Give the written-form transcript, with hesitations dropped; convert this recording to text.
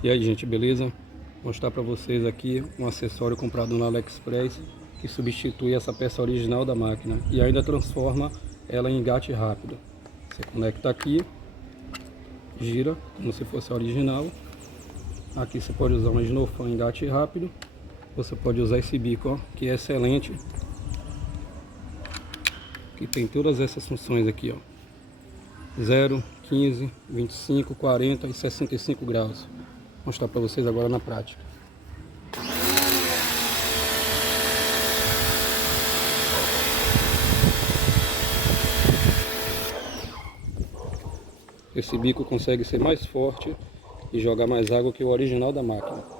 E aí, gente, beleza? Vou mostrar para vocês aqui um acessório comprado no AliExpress que substitui essa peça original da máquina e ainda transforma ela em engate rápido. Você conecta aqui, gira como se fosse a original. Aqui você pode usar um Snowfan engate rápido. Você pode usar esse bico, ó, que é excelente, que tem todas essas funções aqui, ó: 0, 15, 25, 40 e 65 graus. Vou mostrar para vocês agora na prática. Esse bico consegue ser mais forte e jogar mais água que o original da máquina.